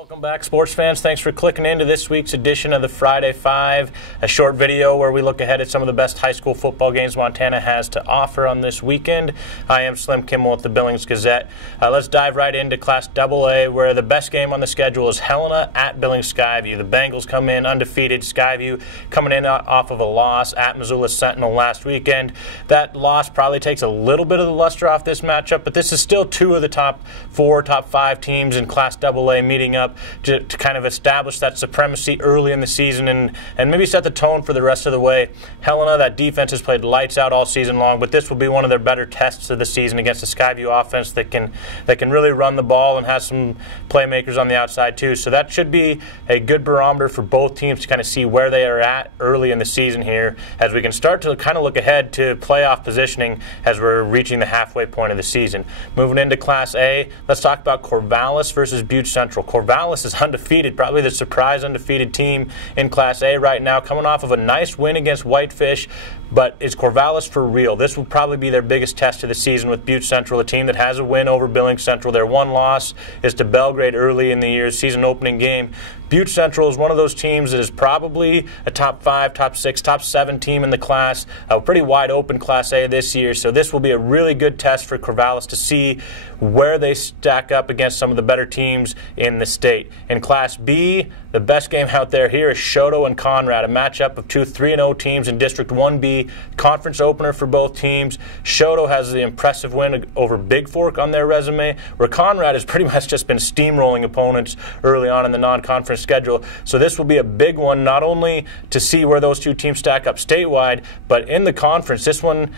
Welcome back, sports fans. Thanks for clicking into this week's edition of the Friday Five, a short video where we look ahead at some of the best high school football games Montana has to offer on this weekend. I am Slim Kimmel with the Billings Gazette. Let's dive right into Class AA, where the best game on the schedule is Helena at Billings Skyview. The Bengals come in undefeated. Skyview coming in off of a loss at Missoula Sentinel last weekend. That loss probably takes a little bit of the luster off this matchup, but this is still two of the top four, top five teams in Class AA meeting up to kind of establish that supremacy early in the season and maybe set the tone for the rest of the way. Helena, that defense has played lights out all season long, but this will be one of their better tests of the season against the Skyview offense that can really run the ball and has some playmakers on the outside too. So that should be a good barometer for both teams to kind of see where they are at early in the season here, as we can start to kind of look ahead to playoff positioning as we're reaching the halfway point of the season. Moving into Class A, let's talk about Corvallis versus Butte Central. Corvallis is undefeated, probably the surprise undefeated team in Class A right now, coming off of a nice win against Whitefish. But is Corvallis for real? This will probably be their biggest test of the season with Butte Central, a team that has a win over Billings Central. Their one loss is to Belgrade early in the year's season opening game. Butte Central is one of those teams that is probably a top 5, top 6, top 7 team in the class. A pretty wide open Class A this year, so this will be a really good test for Corvallis to see where they stack up against some of the better teams in the state. In Class B, the best game out there here is Choteau and Conrad, a matchup of two 3-0 teams in District 1B, conference opener for both teams. Choteau has the impressive win over Big Fork on their resume, where Conrad has pretty much just been steamrolling opponents early on in the non-conference schedule. So this will be a big one, not only to see where those two teams stack up statewide, but in the conference. This one,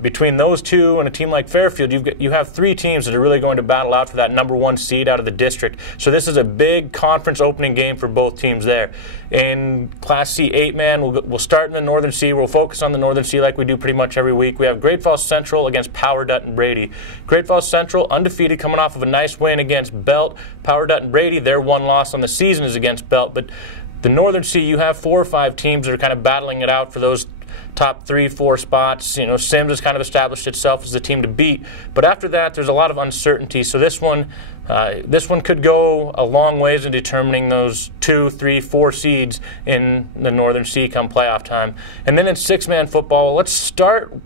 between those two and a team like Fairfield, you have three teams that are really going to battle out for that #1 seed out of the district. So this is a big conference opening game for both teams there. In Class C 8-man, we'll start in the Northern C. We'll focus on the Northern C like we do pretty much every week. We have Great Falls Central against Power Dutton Brady. Great Falls Central, undefeated, coming off of a nice win against Belt. Power Dutton Brady, their one loss on the season is against Belt. But the Northern C, you have 4 or 5 teams that are kind of battling it out for those top 3, 4 spots. You know, Sims has kind of established itself as the team to beat, but after that, there's a lot of uncertainty. So this one could go a long ways in determining those 2, 3, 4 seeds in the Northern C come playoff time. And then in 6-man football, let's start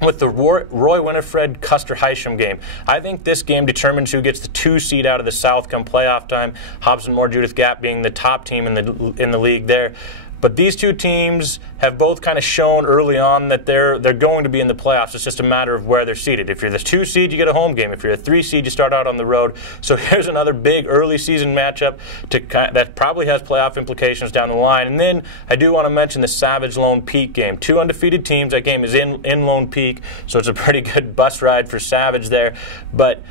with the Roy Winifred Custer Hysham game. I think this game determines who gets the 2 seed out of the South come playoff time. Hobson Moore Judith Gap being the top team in the league there. But these two teams have both kind of shown early on that they're going to be in the playoffs. It's just a matter of where they're seated. If you're the 2 seed, you get a home game. If you're a 3 seed, you start out on the road. So here's another big early season matchup that probably has playoff implications down the line. And then I do want to mention the Savage Lone Peak game. 2 undefeated teams. That game is in Lone Peak, so it's a pretty good bus ride for Savage there. But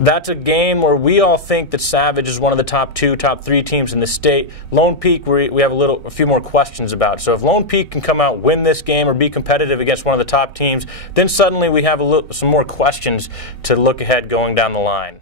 that's a game where we all think that Savage is one of the top 2, top 3 teams in the state. Lone Peak, we have a few more questions about. So if Lone Peak can come out, win this game, or be competitive against one of the top teams, then suddenly we have some more questions to look ahead going down the line.